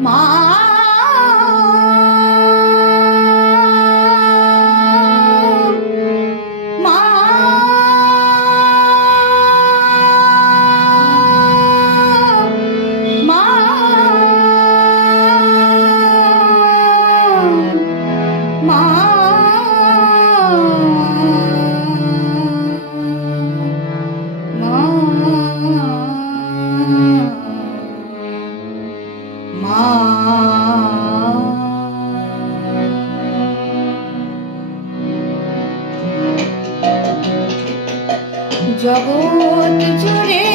妈 জগৎ জুড়ে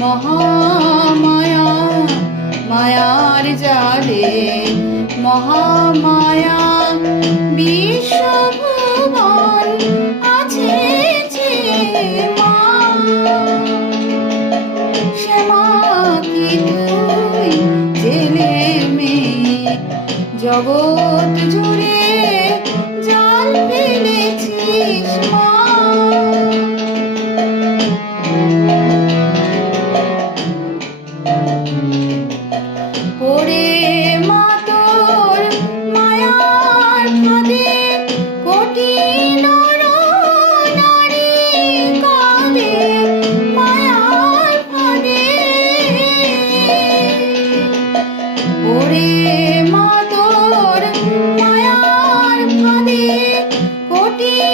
মহামায়া, মায়ার জালে, মহামায়া, বিশ্বভুবন আছে যে মা। শ্যামা কি তুই জেলে মেয়ে, জগৎ জুড়ে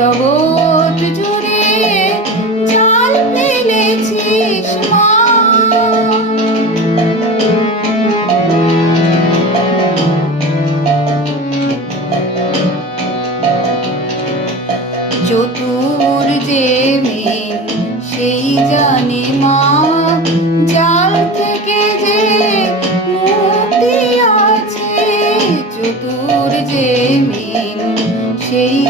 চতুর যে সেই জানে মা। চতুর যে সেই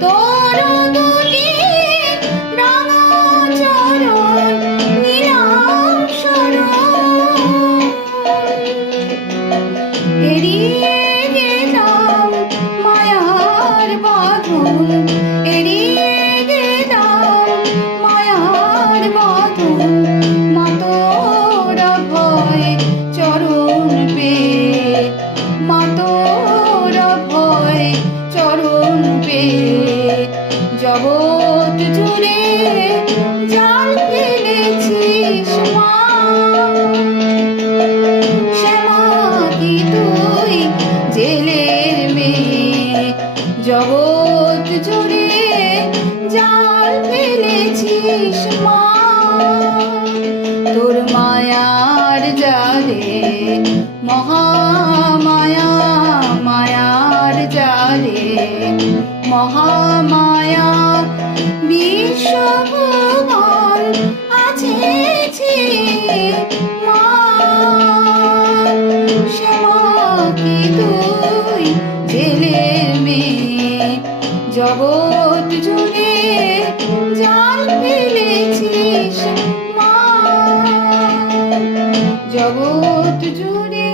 তোরা মহামায়া জালে। মেয়ে? জগৎ জুড়ে জাল ফেলেছিস জগৎ জুড়ে